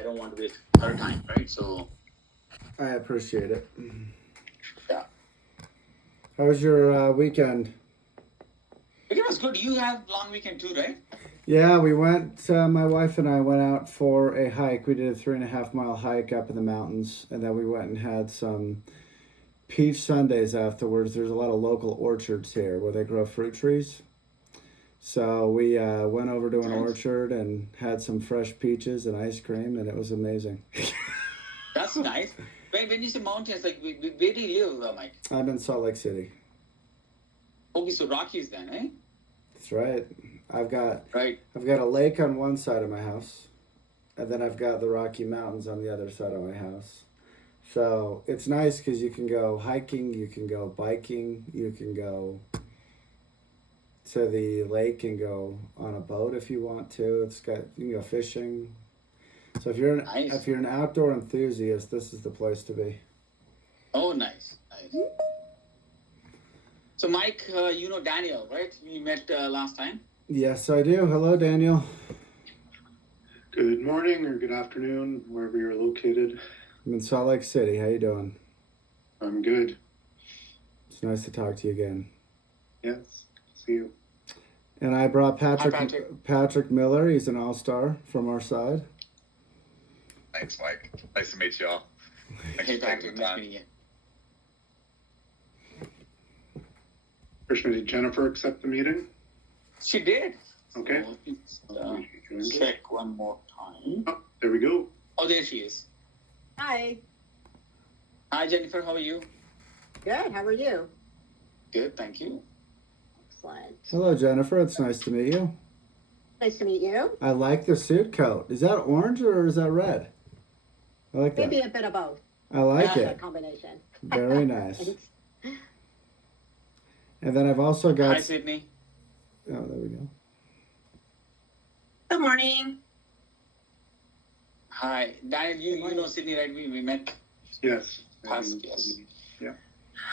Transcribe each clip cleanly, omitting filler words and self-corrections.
I don't want to waste her time, right? So I appreciate it. yeah, How was your weekend? it was good. You have long weekend too, right? Yeah, we went. My wife and I went out for a hike. We did a 3.5 mile hike up in the mountains, and then we went and had some peach sundaes afterwards. There's a lot of local orchards here where they grow fruit trees. So we went over to an Nice. orchard and had some fresh peaches and ice cream, and it was amazing. That's nice. When you say mountains, like where do you live, Mike? I'm in Salt Lake City. Okay, so Rockies then, eh? That's right. I've got Right. a lake on one side of my house, and then I've got the Rocky Mountains on the other side of my house. So it's nice because you can go hiking, you can go biking, you can go to the lake and go on a boat if you want to. It's got you can go fishing. So Nice. if you're an outdoor enthusiast, this is the place to be. Oh, nice. So, Mike, you know Daniel, right? We met last time. Yes, I do. Hello, Daniel. Good morning or good afternoon, wherever you're located. I'm in Salt Lake City. How you doing? I'm good. It's nice to talk to you again. Yes, see you. And I brought Patrick. Patrick Miller. He's an all-star from our side. Thanks, Mike. Nice to meet you all. Thanks Hey, for taking Patrick, the nice time. meeting you. Krishna, did Jennifer accept the meeting? She did. Okay. So, check one more time. Oh, there we go. Oh, there she is. Hi. Hi, Jennifer. How are you? Good. How are you? Good, thank you. Excellent. Hello, Jennifer. It's nice to meet you. Nice to meet you. I like the suit coat. Is that orange or is that red? I like that. Maybe a bit of both. I like Yeah. That it. combination. Very nice. Thanks. And then I've also got. Hi, Sydney. Oh, there we go. Good morning. Hi, Daniel. You know Sydney, right? We met. Yes. Yes.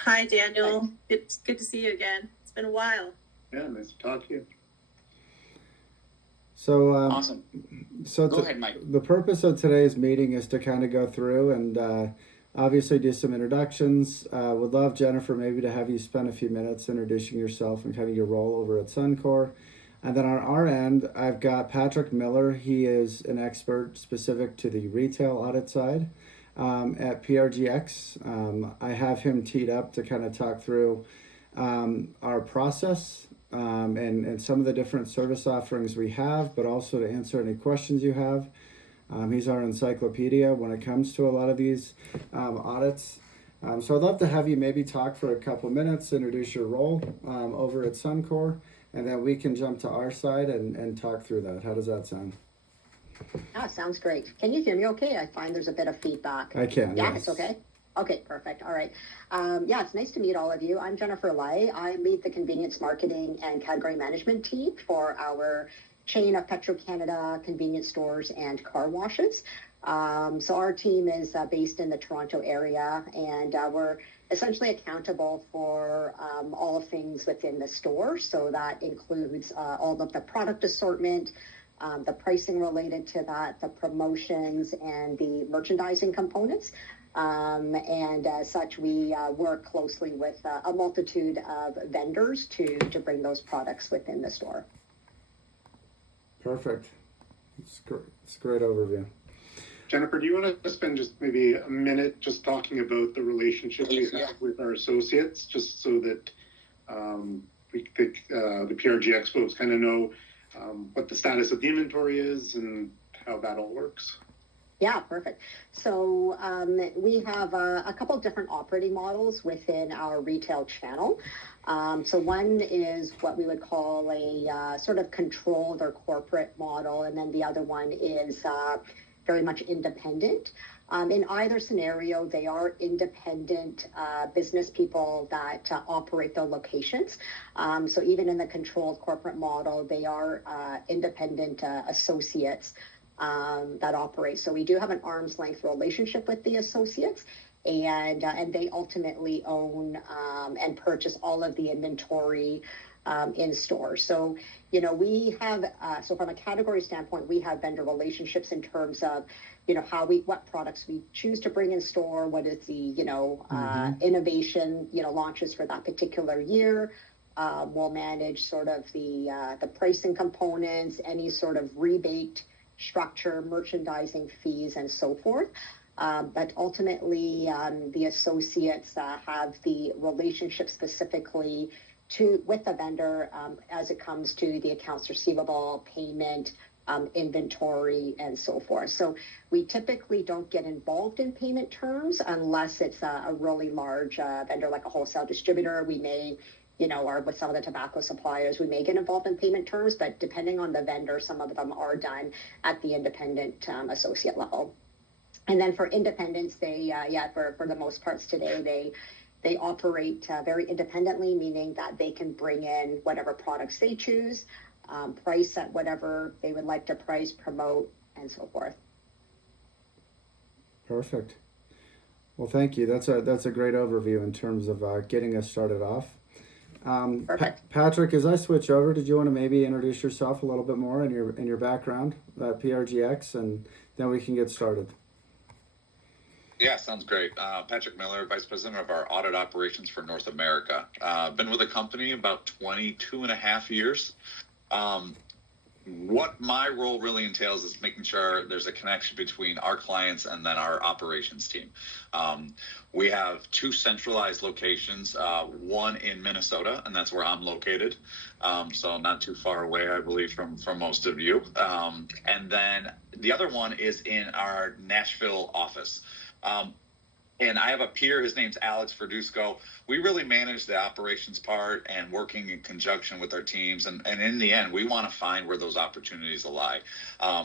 Hi, Daniel. It's good to see you again. It's been a while. Yeah, nice to talk to you. So, Awesome. so Go ahead, Mike. the purpose of today's meeting is to kind of go through and obviously do some introductions. Would love, Jennifer, maybe to have you spend a few minutes introducing yourself and kind of your role over at Suncor. And then on our end, I've got Patrick Miller. He is an expert specific to the retail audit side at PRGX. I have him teed up to kind of talk through our process and some of the different service offerings we have, but also to answer any questions you have. He's our encyclopedia when it comes to a lot of these audits. So I'd love to have you maybe talk for a couple minutes, introduce your role over at Suncor, and then we can jump to our side and talk through that. How does that sound? Sounds great. Can you hear me okay? I find there's a bit of feedback. I can, Yeah, yes. it's okay. Okay, perfect. All right. Yeah, it's nice to meet all of you. I'm Jennifer Lai. I lead the convenience marketing and category management team for our chain of Petro-Canada convenience stores and car washes. So our team is based in the Toronto area, and we're essentially accountable for all things within the store. So that includes all of the product assortment, the pricing related to that, the promotions, and the merchandising components. And as such, we work closely with a multitude of vendors to bring those products within the store. Perfect. It's a great overview. Jennifer, do you want to spend just maybe a minute just talking about the relationship we Yeah. have with our associates, just so that the PRGX folks kind of know what the status of the inventory is and how that all works? Yeah, perfect. So we have a couple of different operating models within our retail channel. So one is what we would call a sort of controlled or corporate model, and then the other one is very much independent. In either scenario, they are independent business people that operate their locations. So even in the controlled corporate model, they are independent associates that operate. So we do have an arm's length relationship with the associates, and they ultimately own and purchase all of the inventory in stores. So, we have, so from a category standpoint, we have vendor relationships in terms of, what products we choose to bring in store, what is the, innovation, launches for that particular year. We'll manage sort of the pricing components, any sort of rebate structure, merchandising fees, and so forth. But ultimately, the associates have the relationship specifically with the vendor as it comes to the accounts receivable, payment, inventory, and so forth. So we typically don't get involved in payment terms unless it's a really large vendor like a wholesale distributor. We may, or with some of the tobacco suppliers, we may get involved in payment terms, but depending on the vendor, some of them are done at the independent associate level. And then for independents, they, for the most parts today, they operate very independently, meaning that they can bring in whatever products they choose, price at whatever they would like to price, promote, and so forth. Perfect. Well, thank you. That's a great overview in terms of getting us started off. Perfect. Patrick, as I switch over, did you want to maybe introduce yourself a little bit more and your background at PRGX, and then we can get started? Yeah, sounds great. Patrick Miller, Vice President of our Audit Operations for North America. Been with the company about 22 and a half years. What my role really entails is making sure there's a connection between our clients and then our operations team. We have 2 centralized locations, one in Minnesota, and that's where I'm located. So not too far away, I believe, from most of you. And then the other one is in our Nashville office. And I have a peer, his name's Alex Verdusco. We really manage the operations part and working in conjunction with our teams. And in the end, we want to find where those opportunities lie.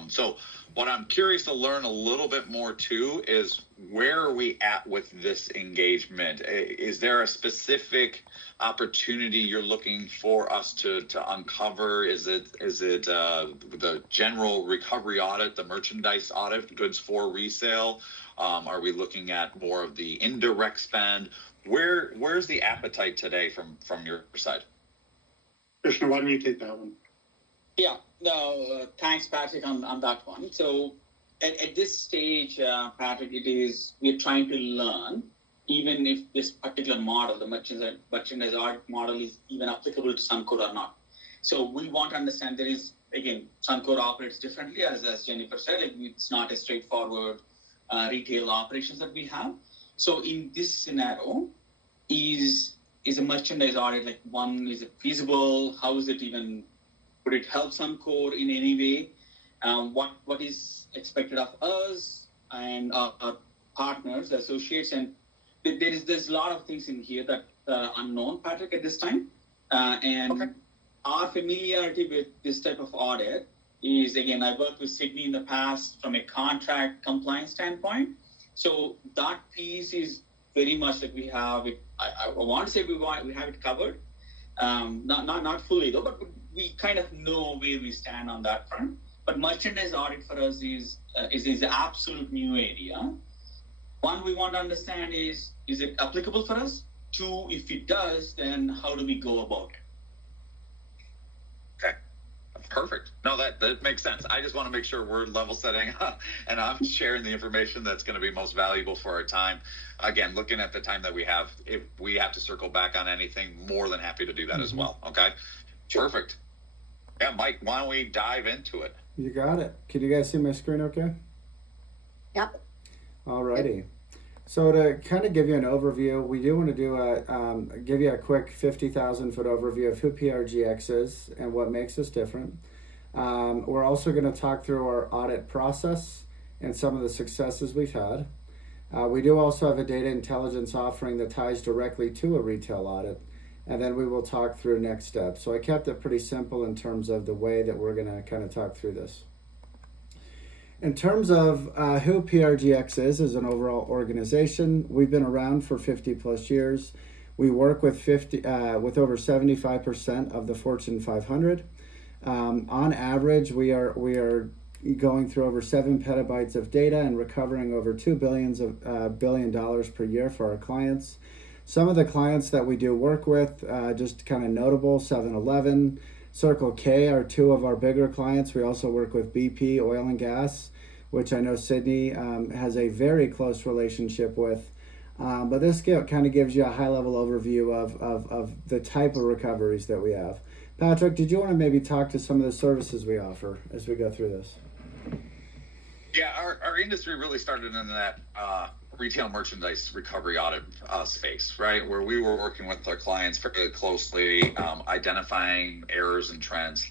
So what I'm curious to learn a little bit more too is, where are we at with this engagement? Is there a specific opportunity you're looking for us to uncover? Is it the general recovery audit, the merchandise audit, goods for resale? Are we looking at more of the indirect spend? Where's the appetite today from your side? Krishna, why don't you take that one? Yeah, no, thanks, Patrick, on that one. So at this stage, Patrick, we're trying to learn, even if this particular model, the merchandise art model, is even applicable to Suncor or not. So we want to understand, there is, again, Suncor operates differently, as Jennifer said, like it's not a straightforward retail operations that we have. So in this scenario, is a merchandise audit, like, one, is it feasible? How is it even, would it help Suncor in any way? What is expected of us and our partners, the associates, and there's a lot of things in here that are unknown, Patrick, at this time. And okay. Our familiarity with this type of audit is, again, I worked with Sydney in the past from a contract compliance standpoint. So that piece is very much like we have it. I want to say we have it covered. Not fully though, but we kind of know where we stand on that front. But merchandise audit for us is an absolute new area. One, we want to understand is it applicable for us? 2, if it does, then how do we go about it? Okay, perfect. No, that makes sense. I just want to make sure we're level setting and I'm sharing the information that's going to be most valuable for our time. Again, looking at the time that we have, if we have to circle back on anything, more than happy to do that as well. Okay, perfect. Yeah, Mike, why don't we dive into it? You got it. Can you guys see my screen okay? Yep. Alrighty. So to kind of give you an overview, we do want to give you a quick 50,000 foot overview of who PRGX is and what makes us different. We're also going to talk through our audit process and some of the successes we've had. We do also have a data intelligence offering that ties directly to a retail audit, and then we will talk through next steps. So I kept it pretty simple in terms of the way that we're going to kind of talk through this. In terms of who PRGX is as an overall organization, we've been around for 50 plus years. We work with with over 75% of the Fortune 500. On average, we are going through over 7 petabytes of data and recovering over $2 billion per year for our clients. Some of the clients that we do work with, just kind of notable, 7-Eleven, Circle K are two of our bigger clients. We also work with BP Oil and Gas, which I know Sydney has a very close relationship with. But this kind of gives you a high-level overview of the type of recoveries that we have. Patrick, did you want to maybe talk to some of the services we offer as we go through this? Yeah, our industry really started in that retail merchandise recovery audit space, right? Where we were working with our clients very closely, identifying errors and trends.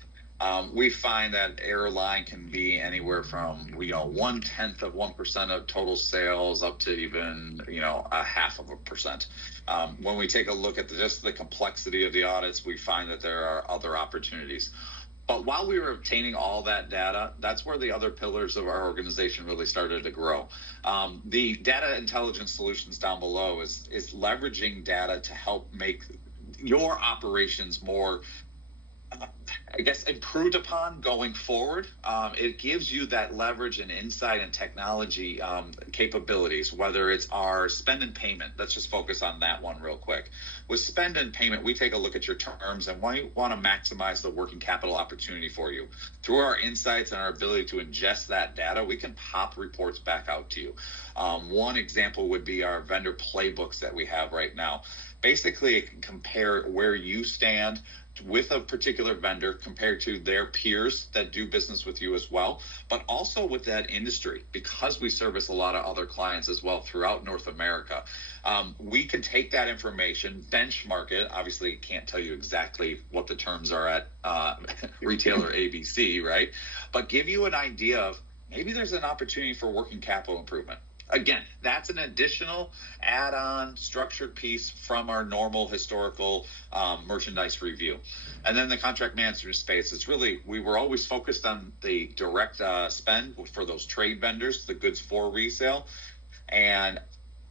We find that error line can be anywhere from 0.1% of total sales up to even 0.5%. When we take a look at just the complexity of the audits, we find that there are other opportunities. But while we were obtaining all that data, that's where the other pillars of our organization really started to grow. The data intelligence solutions down below is leveraging data to help make your operations more, improved upon going forward. It gives you that leverage and insight and technology capabilities, whether it's our spend and payment. Let's just focus on that one real quick. With spend and payment, we take a look at your terms and we want to maximize the working capital opportunity for you. Through our insights and our ability to ingest that data, we can pop reports back out to you. One example would be our vendor playbooks that we have right now. Basically, it can compare where you stand with a particular vendor compared to their peers that do business with you as well, but also with that industry, because we service a lot of other clients as well throughout North America. We can take that information, benchmark it. Obviously, can't tell you exactly what the terms are at retailer ABC, right? But give you an idea of maybe there's an opportunity for working capital improvement. Again, that's an additional add-on structured piece from our normal historical merchandise review. And then the contract management space, it's really, we were always focused on the direct spend for those trade vendors, the goods for resale. And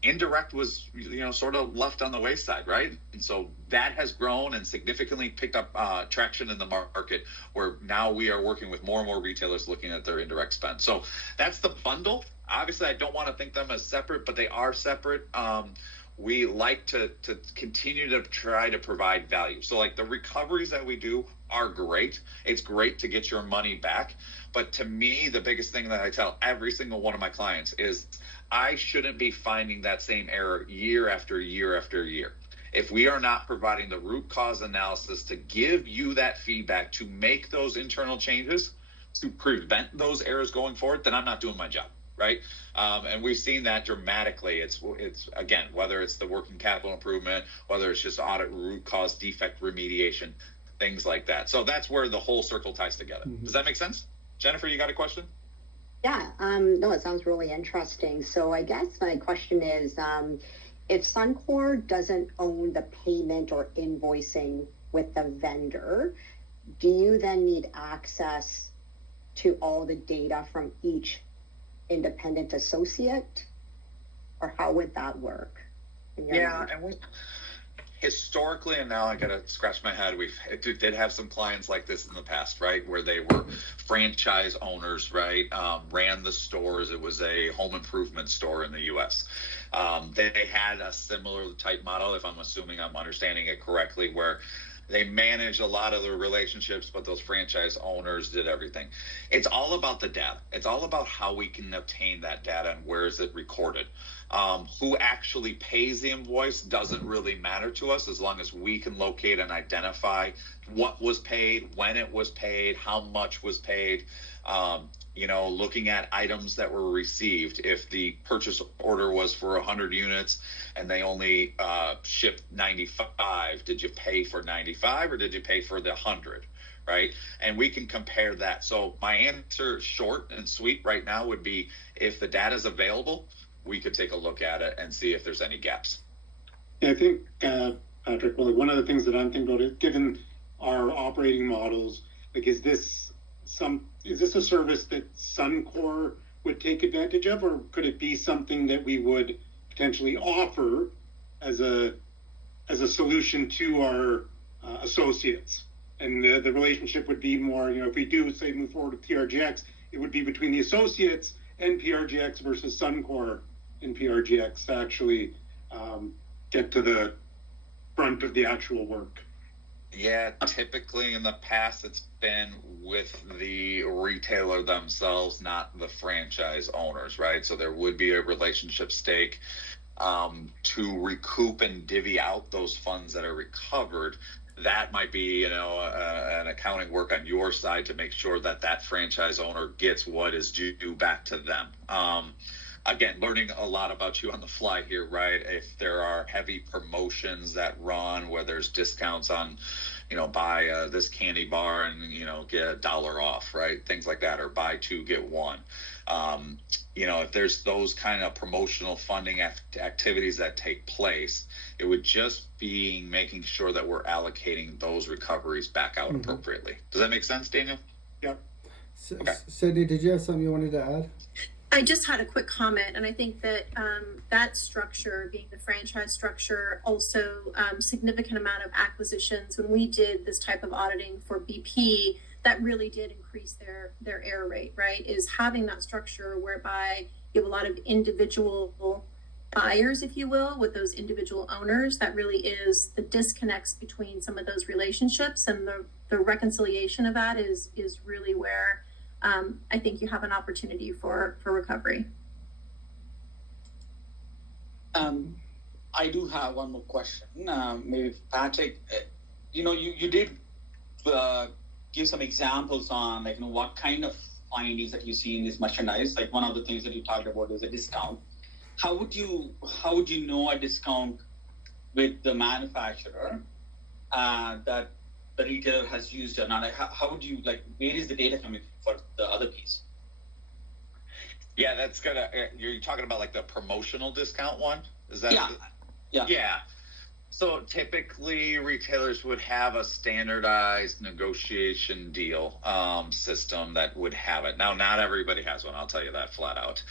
indirect was, sort of left on the wayside, right? And so that has grown and significantly picked up traction in the market, where now we are working with more and more retailers looking at their indirect spend. So that's the bundle. Obviously, I don't want to think them as separate, but they are separate. We like to continue to try to provide value. So like the recoveries that we do are great. It's great to get your money back. But to me, the biggest thing that I tell every single one of my clients is I shouldn't be finding that same error year after year after year. If we are not providing the root cause analysis to give you that feedback to make those internal changes to prevent those errors going forward, then I'm not doing my job. Right. And we've seen that dramatically. It's again, whether it's the working capital improvement, whether it's just audit root cause defect remediation, things like that. So that's where the whole circle ties together. Mm-hmm. Does that make sense? Jennifer, you got a question? Yeah. No, it sounds really interesting. So I guess my question is, if Suncor doesn't own the payment or invoicing with the vendor, do you then need access to all the data from each independent associate, or how would that work? Yeah, and we historically, and now I gotta scratch my head, we did have some clients like this in the past, right, where they were franchise owners, right, ran the stores. It was a home improvement store in the U.S. They had a similar type model, if I'm understanding it correctly, where they managed a lot of the relationships, but those franchise owners did everything. It's all about the data. It's all about how we can obtain that data and where is it recorded. Who actually pays the invoice doesn't really matter to us, as long as we can locate and identify what was paid, when it was paid, how much was paid. Looking at items that were received. If the purchase order was for 100 units and they only shipped 95, did you pay for 95 or did you pay for the 100, right? And we can compare that. So my answer, short and sweet right now, would be if the data is available, we could take a look at it and see if there's any gaps. Yeah, I think, Patrick, well, one of the things that I'm thinking about is, given our operating models, like, is this a service that Suncor would take advantage of, or could it be something that we would potentially offer as a solution to our associates? And the relationship would be more, if we do say move forward with PRGX, it would be between the associates and PRGX versus Suncor and PRGX to actually get to the front of the actual work? Yeah, typically in the past, it's been with the retailer themselves, not the franchise owners, right? So there would be a relationship stake to recoup and divvy out those funds that are recovered. That might be, an accounting work on your side to make sure that that franchise owner gets what is due back to them. Again, learning a lot about you on the fly here, right? If there are heavy promotions that run where there's discounts on, buy this candy bar and, get $1 off, right? Things like that, or buy 2, get 1. If there's those kind of promotional funding activities that take place, it would just be making sure that we're allocating those recoveries back out appropriately. Does that make sense, Daniel? Yep. Okay. Cindy, did you have something you wanted to add? I just had a quick comment, and I think that that structure, being the franchise structure, also significant amount of acquisitions. When we did this type of auditing for BP, that really did increase their error rate, right? Is having that structure whereby you have a lot of individual buyers, if you will, with those individual owners. That really is the disconnects between some of those relationships, and the reconciliation of that is really where I think you have an opportunity for recovery. I do have one more question. Maybe Patrick, you did give some examples on what kind of findings that you see in this merchandise. Like one of the things that you talked about is a discount. How would you know a discount with the manufacturer that the retailer has used or not? How would you where is the data coming for the other piece? Yeah, that's you're talking about the promotional discount one? Is that? Yeah. So typically retailers would have a standardized negotiation deal system that would have it. Now, not everybody has one. I'll tell you that flat out.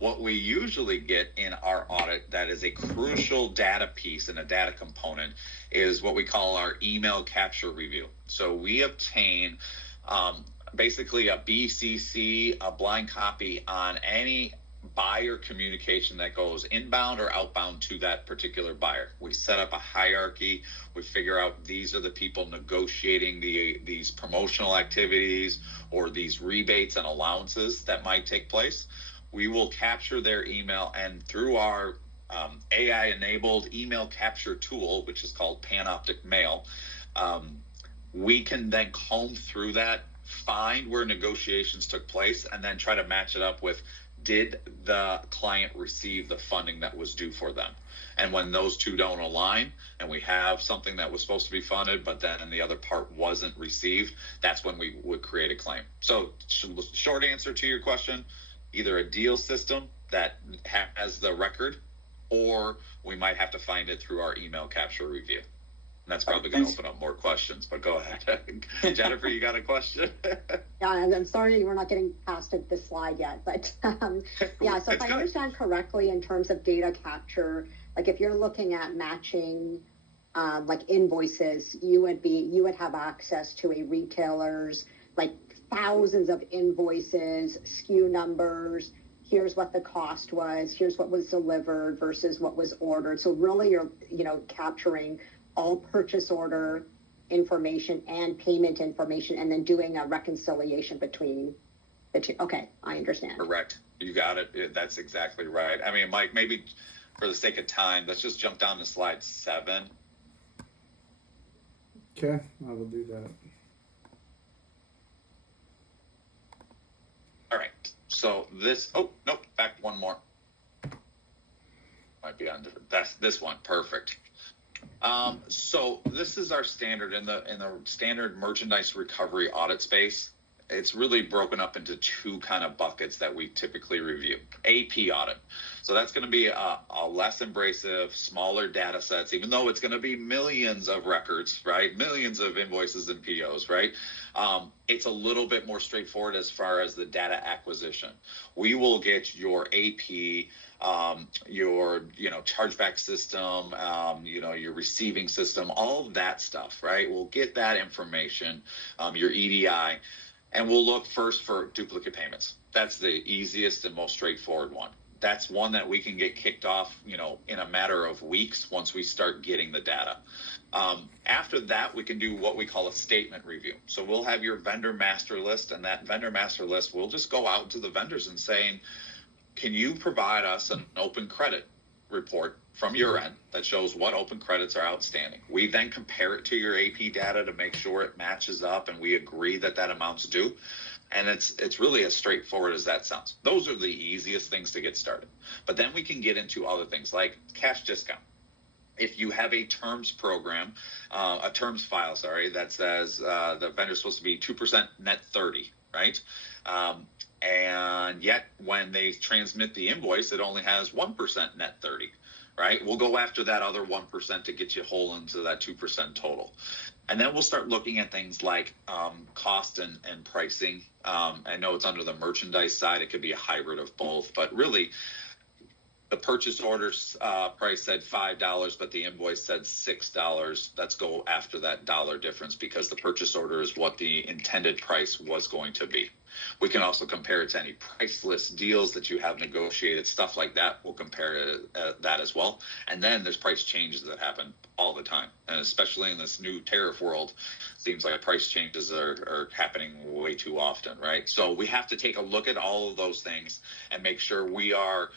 What we usually get in our audit that is a crucial data piece and a data component is what we call our email capture review. So we obtain basically a BCC, a blind copy on any buyer communication that goes inbound or outbound to that particular buyer. We set up a hierarchy. We figure out these are the people negotiating these promotional activities or these rebates and allowances that might take place. We will capture their email, and through our AI-enabled email capture tool, which is called Panoptic Mail, we can then comb through that, find where negotiations took place, and then try to match it up with, did the client receive the funding that was due for them? And when those two don't align and we have something that was supposed to be funded, but then the other part wasn't received, that's when we would create a claim. So short answer to your question, either a deal system that has the record, or we might have to find it through our email capture review. And that's probably going to open up more questions, but go ahead. Jennifer, you got a question? Yeah, I'm sorry we're not getting past this slide yet, but yeah, so if I understand correctly, in terms of data capture, if you're looking at matching invoices, you would have access to a retailer's thousands of invoices, SKU numbers. Here's what the cost was. Here's what was delivered versus what was ordered. So really, you're capturing all purchase order information and payment information, and then doing a reconciliation between the two. Okay, I understand. Correct. You got it. That's exactly right. I mean, Mike, maybe for the sake of time, let's just jump down to slide 7. Okay, I will do that. All right. So this, back one more. Might be on different. That's this one. Perfect. So this is our standard in the standard merchandise recovery audit space. It's really broken up into 2 kind of buckets that we typically review. AP audit. So that's going to be a less abrasive, smaller data sets, even though it's going to be millions of records, right? Millions of invoices and POs, right? It's a little bit more straightforward as far as the data acquisition. We will get your AP, your chargeback system, your receiving system, all of that stuff, right? We'll get that information, your EDI, and we'll look first for duplicate payments. That's the easiest and most straightforward one. that's one that we can get kicked off, in a matter of weeks once we start getting the data. After that, we can do what we call a statement review. So we'll have your vendor master list, and that vendor master list, we'll just go out to the vendors and saying, can you provide us an open credit report from your end that shows what open credits are outstanding? We then compare it to your AP data to make sure it matches up and we agree that amount's due. And it's really as straightforward as that sounds. Those are the easiest things to get started. But then we can get into other things like cash discount. If you have a terms program, a terms file, that says the vendor's supposed to be 2% net 30, right? And yet when they transmit the invoice, it only has 1% net 30, right? We'll go after that other 1% to get you whole into that 2% total. And then we'll start looking at things like cost and pricing. I know it's under the merchandise side. It could be a hybrid of both, but really the purchase order price said $5, but the invoice said $6. Let's go after that dollar difference because the purchase order is what the intended price was going to be. We can also compare it to any price list deals that you have negotiated, stuff like that. We'll compare that as well. And then there's price changes that happen all the time. And especially in this new tariff world, seems like price changes are happening way too often, right? So we have to take a look at all of those things and make sure we are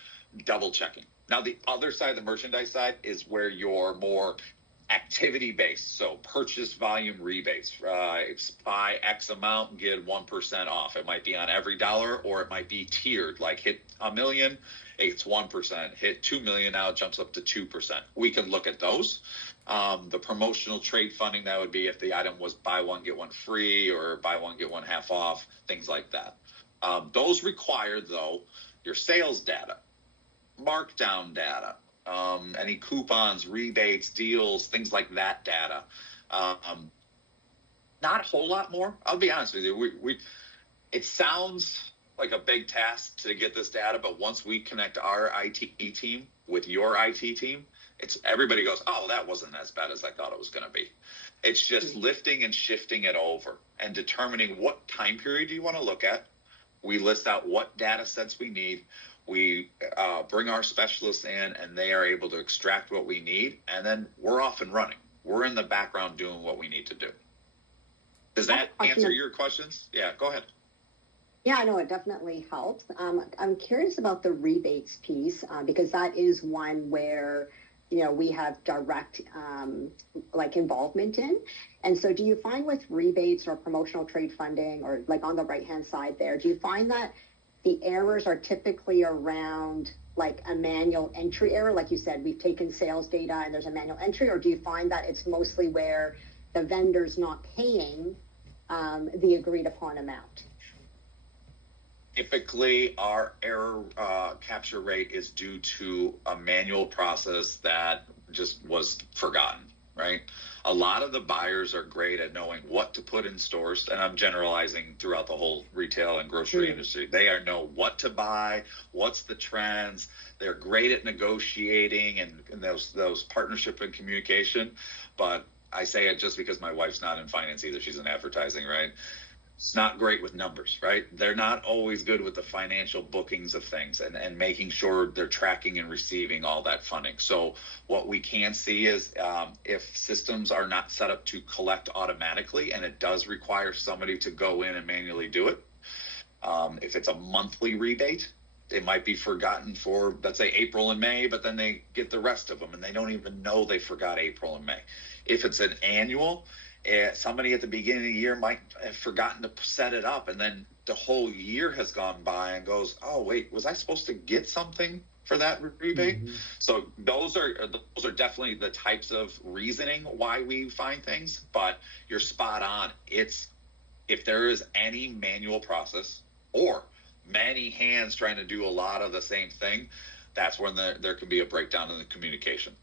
double checking. Now, the other side, the merchandise side, is where you're more activity based. So purchase volume rebates, buy X amount and get 1% off. It might be on every dollar, or it might be tiered, like hit $1 million, it's 1%, hit 2 million, now it jumps up to 2%. We can look at those. The promotional trade funding, that would be if the item was buy one, get one free, or buy one, get one half off, things like that. Those require, though, your sales data, markdown data, any coupons, rebates, deals, things like that data. Not a whole lot more. I'll be honest with you. It sounds like a big task to get this data, but once we connect our IT team with your IT team, everybody goes, oh, that wasn't as bad as I thought it was going to be. It's just lifting and shifting it over and determining what time period you want to look at. We list out what data sets we need. We bring our specialists in, and they are able to extract what we need, and then we're off and running. We're in the background doing what we need to do. Does that answer your questions? Yeah, go ahead. Yeah, I know it definitely helps. I'm curious about the rebates piece because that is one where, we have direct involvement in. And so do you find with rebates or promotional trade funding, or like on the right-hand side there, do you find that the errors are typically around like a manual entry error? Like you said, we've taken sales data and there's a manual entry, or do you find that it's mostly where the vendor's not paying the agreed upon amount? Typically, our error capture rate is due to a manual process that just was forgotten, right? A lot of the buyers are great at knowing what to put in stores, and I'm generalizing throughout the whole retail and grocery industry. They know what to buy, what's the trends. They're great at negotiating and those partnership and communication. But I say it just because my wife's not in finance either. She's in advertising, right? It's not great with numbers, right? They're not always good with the financial bookings of things and making sure they're tracking and receiving all that funding. So what we can see is if systems are not set up to collect automatically, and it does require somebody to go in and manually do it. If it's a monthly rebate, it might be forgotten for, let's say, April and May, but then they get the rest of them and they don't even know they forgot April and May. If it's an annual, somebody at the beginning of the year might have forgotten to set it up, and then the whole year has gone by and goes, oh wait, was I supposed to get something for that rebate? Mm-hmm. So those are definitely the types of reasoning why we find things, but you're spot on. It's if there is any manual process or many hands trying to do a lot of the same thing, that's when there can be a breakdown in the communication.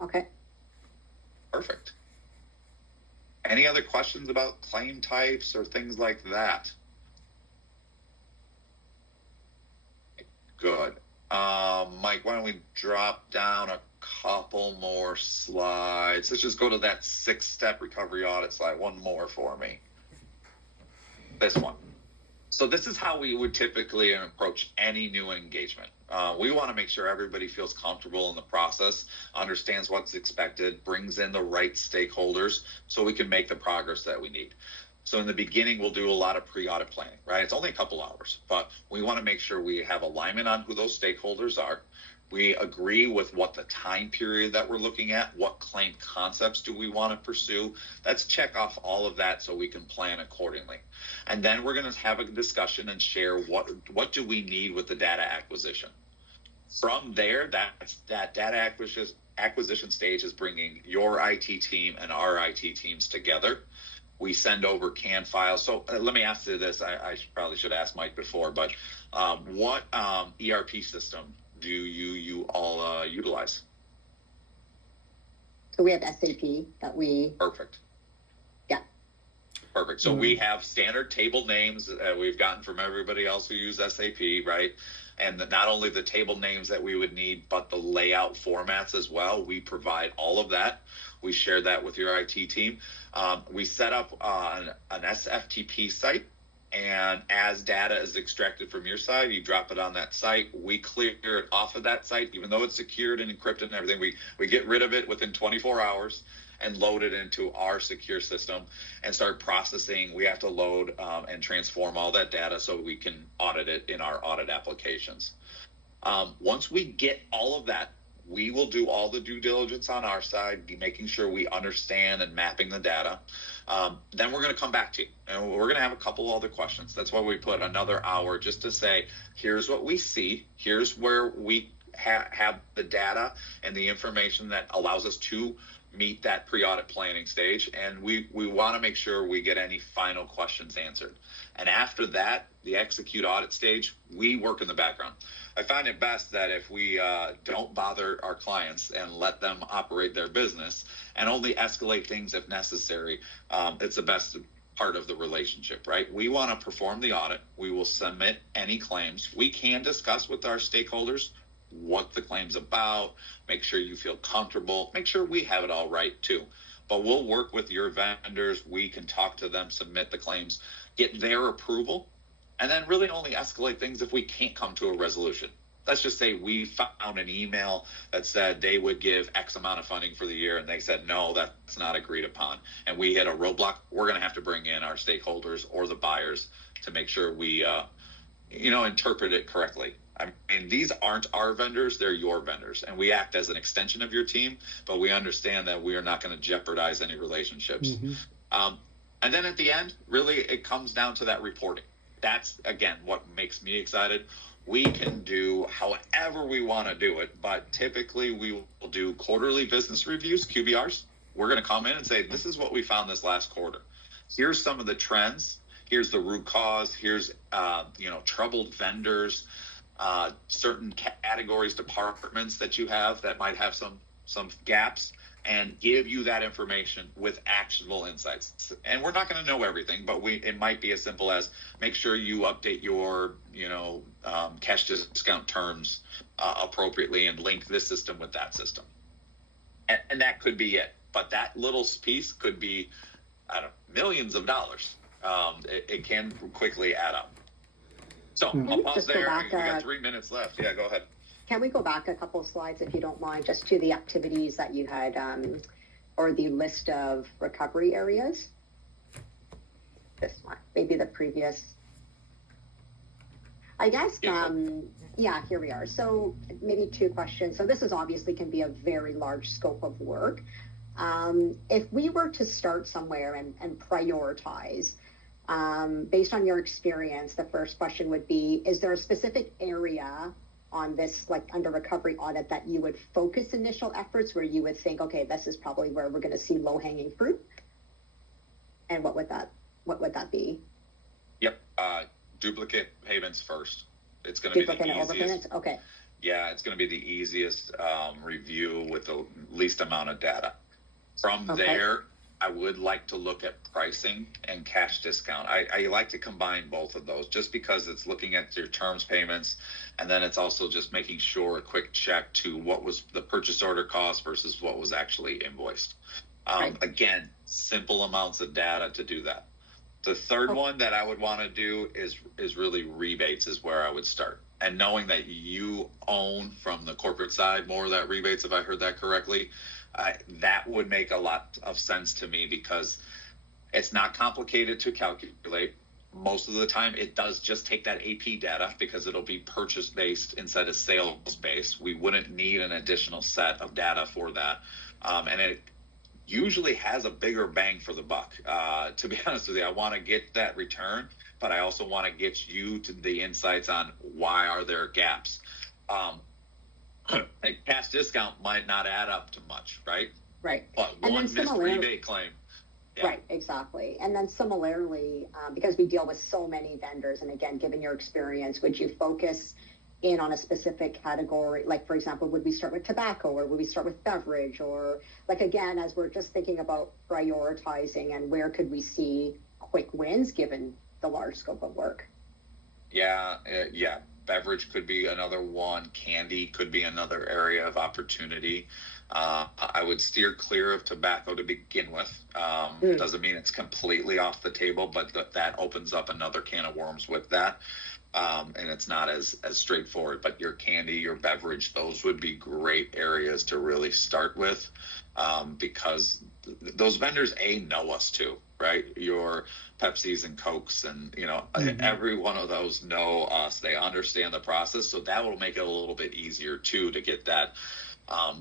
Okay. Perfect. Any other questions about claim types or things like that? Good. Mike, why don't we drop down a couple more slides? Let's just go to that 6-step recovery audit slide. One more for me. This one. So this is how we would typically approach any new engagement. We want to make sure everybody feels comfortable in the process, understands what's expected, brings in the right stakeholders so we can make the progress that we need. So in the beginning, we'll do a lot of pre-audit planning, right? It's only a couple hours, but we want to make sure we have alignment on who those stakeholders are. We agree with what the time period that we're looking at, what claim concepts do we want to pursue. Let's check off all of that so we can plan accordingly. And then we're going to have a discussion and share what do we need with the data acquisition. From there, that data acquisition stage is bringing your IT team and our IT teams together. We send over CAN files. So let me ask you this. I probably should ask Mike before, but what ERP system do you all utilize? So we have SAP that we. Perfect. Yeah. Perfect. So we have standard table names we've gotten from everybody else who use SAP, right? And not only the table names that we would need, but the layout formats as well. We provide all of that. We share that with your IT team. We set up an SFTP site. And as data is extracted from your side, you drop it on that site. We clear it off of that site, even though it's secured and encrypted and everything. We get rid of it within 24 hours and load it into our secure system and start processing. We have to load and transform all that data so we can audit it in our audit applications. Once we get all of that, we will do all the due diligence on our side, making sure we understand and mapping the data. Then we're going to come back to you, and we're going to have a couple other questions. That's why we put another hour just to say, here's what we see. Here's where we have the data and the information that allows us to meet that pre-audit planning stage. And we want to make sure we get any final questions answered. And after that, the execute audit stage, we work in the background. I find it best that if we don't bother our clients and let them operate their business and only escalate things if necessary, it's the best part of the relationship, right? We want to perform the audit. We will submit any claims. We can discuss with our stakeholders what the claim's about, make sure you feel comfortable, make sure we have it all right too. But we'll work with your vendors. We can talk to them, submit the claims, get their approval, and then really only escalate things if we can't come to a resolution. Let's just say we found an email that said they would give X amount of funding for the year, and they said, no, that's not agreed upon. And we hit a roadblock. We're going to have to bring in our stakeholders or the buyers to make sure we, interpret it correctly. I mean, these aren't our vendors, they're your vendors. And we act as an extension of your team, but we understand that we are not going to jeopardize any relationships. Mm-hmm. And then at the end, really, it comes down to that reporting. That's, again, what makes me excited. We can do however we want to do it, but typically we will do quarterly business reviews, QBRs. We're going to come in and say, this is what we found this last quarter. Here's some of the trends. Here's the root cause. Here's, troubled vendors, certain categories, departments that you have that might have some gaps, and give you that information with actionable insights. And we're not going to know everything, but it might be as simple as make sure you update your, cash discount terms appropriately and link this system with that system. And that could be it. But that little piece could be, millions of dollars. It can quickly add up. So I'll pause there. We got 3 minutes left. Yeah, go ahead. Can we go back a couple of slides, if you don't mind, just to the activities that you had, or the list of recovery areas? This one, maybe the previous. I guess, here we are. So maybe two questions. So this is obviously can be a very large scope of work. If we were to start somewhere and prioritize, based on your experience, the first question would be, is there a specific area on this, like under recovery audit, that you would focus initial efforts where you would think, okay, this is probably where we're going to see low-hanging fruit? And what would that be? Yep. Duplicate payments first. It's going to be the easiest. Okay. Yeah, it's going to be the easiest review with the least amount of data. From there, I would like to look at pricing and cash discount. I like to combine both of those just because it's looking at your terms payments, and then it's also just making sure a quick check to what was the purchase order cost versus what was actually invoiced. Again, simple amounts of data to do that. The third one that I would want to do is really rebates is where I would start. And knowing that you own from the corporate side more of that rebates, if I heard that correctly, that would make a lot of sense to me because it's not complicated to calculate. Most of the time, it does just take that AP data because it'll be purchase based instead of sales based. We wouldn't need an additional set of data for that. And it usually has a bigger bang for the buck. To be honest with you, I want to get that return, but I also want to get you to the insights on why are there gaps. A cash discount might not add up to much, right? Right. But And one then missed similarly- rebate claim. Yeah. Right, exactly. And then similarly, because we deal with so many vendors, and again, given your experience, would you focus in on a specific category? Like, for example, would we start with tobacco or would we start with beverage? Or like, again, as we're just thinking about prioritizing and where could we see quick wins given the large scope of work? Yeah. Beverage could be another one. Candy could be another area of opportunity. I would steer clear of tobacco to begin with. Doesn't mean it's completely off the table, but that opens up another can of worms with that. And it's not as straightforward, but your candy, your beverage, those would be great areas to really start with, because those vendors know us too, right? Your Pepsis and Cokes and every one of those know us. They understand the process, so that will make it a little bit easier too to get that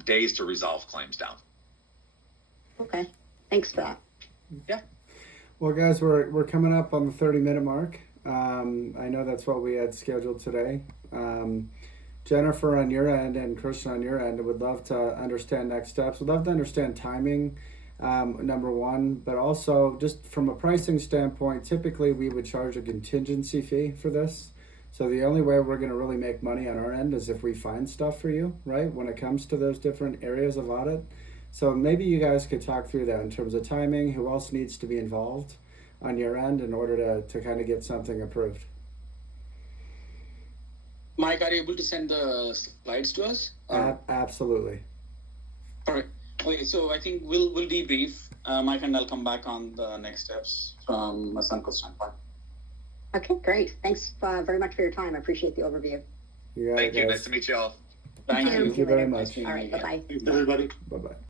days to resolve claims down. Okay, thanks for that. Well, guys, we're coming up on the 30-minute mark. I know that's what we had scheduled today. Jennifer on your end and Christian on your end, would love to understand next steps. Would love to understand timing, number one, but also just from a pricing standpoint, typically we would charge a contingency fee for this. So the only way we're going to really make money on our end is if we find stuff for you, right? When it comes to those different areas of audit. So maybe you guys could talk through that in terms of timing, who else needs to be involved on your end in order to kind of get something approved. Mike, are you able to send the slides to us? Absolutely. All right. Okay, so I think we'll debrief. Mike and I'll come back on the next steps from a Sunco standpoint. Okay, great. Thanks very much for your time. I appreciate the overview. You got Thank it, you. guys. Nice to meet you all. Thank Thank you. Thank you very later. much. All right, bye-bye. Thanks, everybody. Bye-bye.